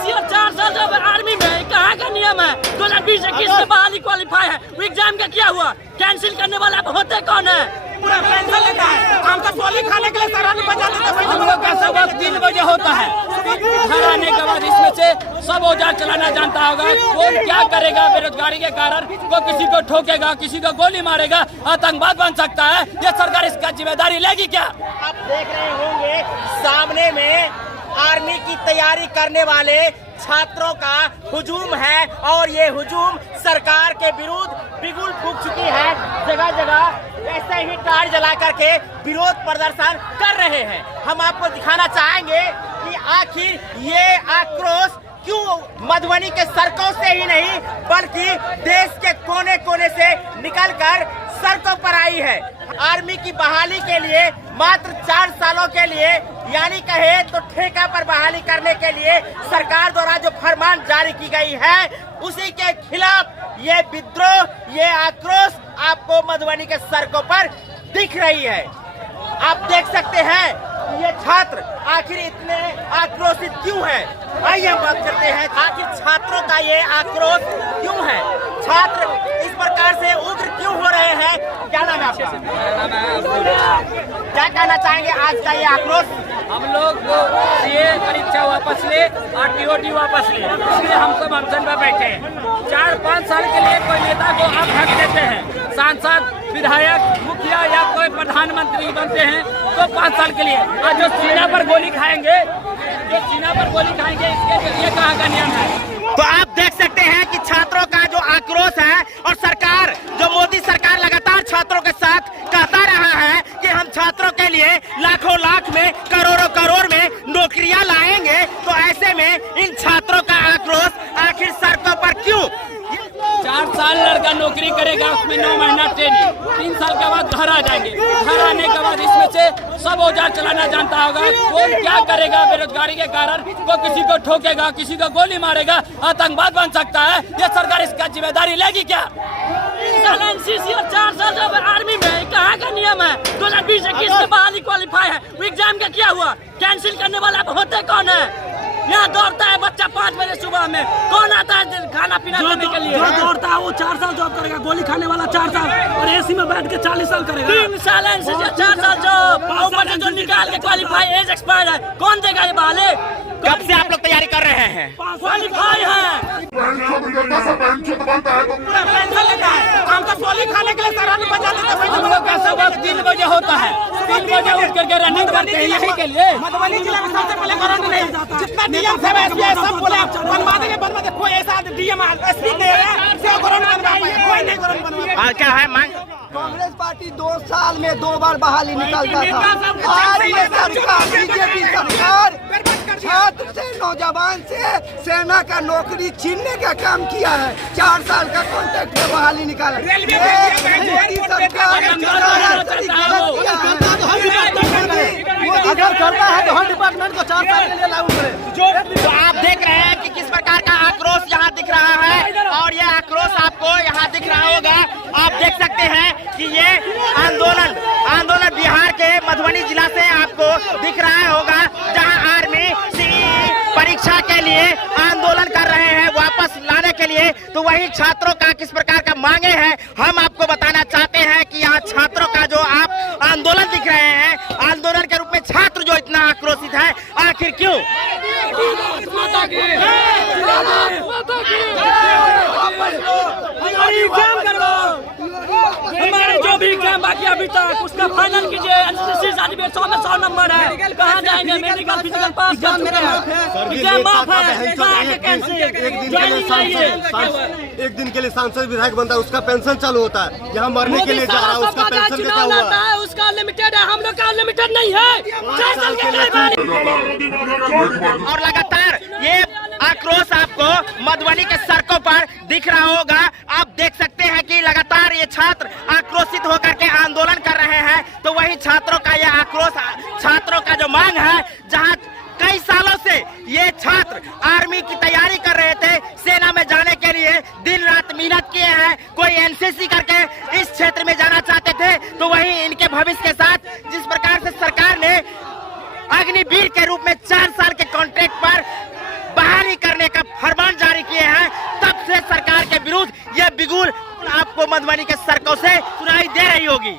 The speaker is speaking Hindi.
एनसीसी और 4 साल जब आर्मी में, कहाँ का नियम है? 2020-21 में बहाली क्वालिफाई है, वो एग्जाम का क्या हुआ? कैंसिल करने वाला होते कौन है? पूरा पेंशन लेता है। हम तो सोली खाने के लिए सराहना बजा देते हैं। हम लोग का सुबह 3 बजे होता है। घर आने के बाद इसमें से सब औजार चलाना जानता होगा। कौन क्या करेगा बेरोजगारी के कारण? कोई किसी को ठोकेगा, किसी को गोली मारेगा, आतंकवाद बन सकता है। ये सरकार इसका जिम्मेदारी लेगी क्या? आप देख रहे होंगे सामने में आर्मी की तैयारी करने वाले छात्रों का हुजूम है और ये हुजूम सरकार के विरुद्ध बिगुल फूंक चुकी है। जगह जगह ऐसे ही कार जला करके विरोध प्रदर्शन कर रहे हैं। हम आपको दिखाना चाहेंगे कि आखिर ये आक्रोश क्यों मधुबनी के सड़कों से ही नहीं बल्कि देश के कोने कोने से निकलकर सड़कों पर आई है। आर्मी की बहाली के लिए मात्र 4 सालों के लिए, यानी कहे तो ठेका पर बहाली करने के लिए सरकार द्वारा जो फरमान जारी की गई है, उसी के खिलाफ ये विद्रोह, ये आक्रोश आपको मधुबनी के सड़कों पर दिख रही है। आप देख सकते हैं ये छात्र आखिर इतने आक्रोशित क्यों है। आइए हम बात करते हैं आखिर छात्रों का ये आक्रोश क्यों है, छात्र इस प्रकार से उग्र क्यों हो रहे हैं। क्या नाम है आपका? क्या कहना चाहेंगे आज का ये आक्रोश? हम लोग ये परीक्षा वापस ले और टीओटी वापस ले, इसलिए हम सब अनशन पर बैठे हैं। 4-5 साल के लिए कोई नेता को आप हक देते हैं, सांसद, विधायक, मुखिया या कोई प्रधानमंत्री बनते हैं तो 5 साल के लिए, और जो सीना पर गोली खाएंगे, इसके लिए कहाँ का नियम है? तो आप देख सकते हैं कि छात्रों का जो आक्रोश है और सरकार, जो मोदी सरकार लगातार छात्रों के साथ कहता रहा है कि हम छात्रों के लिए लाखों लाख में, करोड़ों करोड़ में नौकरियां लाएंगे, तो ऐसे में इन छात्रों का आक्रोश आखिर सड़कों पर क्यों? 4 साल लड़का नौकरी करेगा, उसमें 9 महीना ट्रेनिंग, 3 साल के बाद घर आ जाएंगे। घर आने के बाद इसमें से सब औजार चलाना जानता होगा। कौन क्या करेगा बेरोजगारी के कारण? कोई किसी को ठोकेगा, किसी को गोली मारेगा, आतंकवाद बन सकता है। ये सरकार इसका जिम्मेदारी लेगी क्या? एनसीसी और 4 साल जब आर्मी में, कहाँ का नियम है? 2020-21 में बहाली क्वालिफाई है, वो एग्जाम का क्या हुआ? कैंसिल करने वाला होते कौन है? यहाँ दौड़ता है बच्चा 5 बजे सुबह में, कौन आता है खाना पीना देने के लिए? जो दौड़ता है वो 4 साल जॉब करेगा, गोली खाने वाला 4 साल और एसी में बैठ के 40 साल करेगा। 3 साल एनसीसी 4 साल जॉब, ऊपर से जो निकाल के क्वालिफाई, एज एक्सपायर है, कौन देगा ये बहाली? कब से आप लोग तैयारी कर रहे हैं? क्वालिफाई है, पूरा पेंशन लेता है। हम तो सोली खाने के लिए सराहना बजा देते हैं। हम लोग का सुबह 3 बजे होता है। 3 बजे उठ करके रनिंग करते हैं यही के लिए। मधुबनी जिला में सबसे पहले करंट नहीं, जितना डीएम सब एसपी सब बोले बनवा देंगे, बनवा दे। कोई ऐसा डीएम एसपी नहीं है जो करंट बनवा पाए, कोई नहीं करंट बनवा। और क्या है मांग? कांग्रेस पार्टी 2 साल में 2 बार बहाली निकालता था। आज ये सरकार, बीजेपी सरकार छात्र से, नौजवान से सेना का नौकरी छीनने का काम किया है। 4 साल का कॉन्ट्रैक्ट में बहाली निकाला। अगर करता है तो हर डिपार्टमेंट को 4 साल के लिए लागू करे। तो आप देख रहे हैं कि किस प्रकार का आक्रोश यहाँ दिख रहा है और ये आक्रोश आपको यहाँ दिख रहा होगा। आप देख सकते हैं कि ये आंदोलन बिहार के मधुबनी जिला से आपको दिख रहा होगा, जहाँ आर्मी परीक्षा के लिए आंदोलन कर रहे हैं वापस लाने के लिए। तो वही छात्रों का किस प्रकार का मांगे हैं हम आपको बताना चाहते हैं कि यहाँ छात्रों का जो आप आंदोलन दिख रहे हैं, आंदोलन के रूप में छात्र जो इतना आक्रोशित है, आखिर क्यों? हमारे जो भी एग्जाम बाकी अभी तक उसका फाइनल कीजिए। एनसीसी सर्टिफिकेट 100 में 100 नंबर है, कहाँ जाएंगे? मेडिकल फिजिकल पास कर चुके हैं, एग्जाम माफ है, कहाँ के कैंसिल? एक दिन के लिए सांसद विधायक बनता है, उसका पेंशन चालू होता है। यहाँ मरने के लिए जा रहा है, उसका पेंशन क्या हुआ? उसका अनलिमिटेड है, हम लोग का अनलिमिटेड नहीं है। और लगातार ये आक्रोश आपको मधुबनी के सड़कों पर दिख रहा होगा। आप देख सकते हैं कि लगातार ये छात्र आक्रोशित होकर के आंदोलन कर रहे हैं। तो वही छात्रों का ये आक्रोश, छात्रों का जो मांग है, जहां कई सालों से ये छात्र आर्मी की तैयारी कर रहे थे, सेना में जाने के लिए दिन रात मेहनत किए हैं, कोई एनसीसी करके इस क्षेत्र में जाना चाहते थे, तो वही इनके भविष्य के साथ जिस प्रकार से सरकार ने अग्निवीर के रूप में 4 साल के कॉन्ट्रैक्ट पर बहाली करने करने का फरमान जारी किए हैं, तब से सरकार के विरुद्ध यह बिगुल आपको मधुबनी के सड़कों से सुनाई दे रही होगी।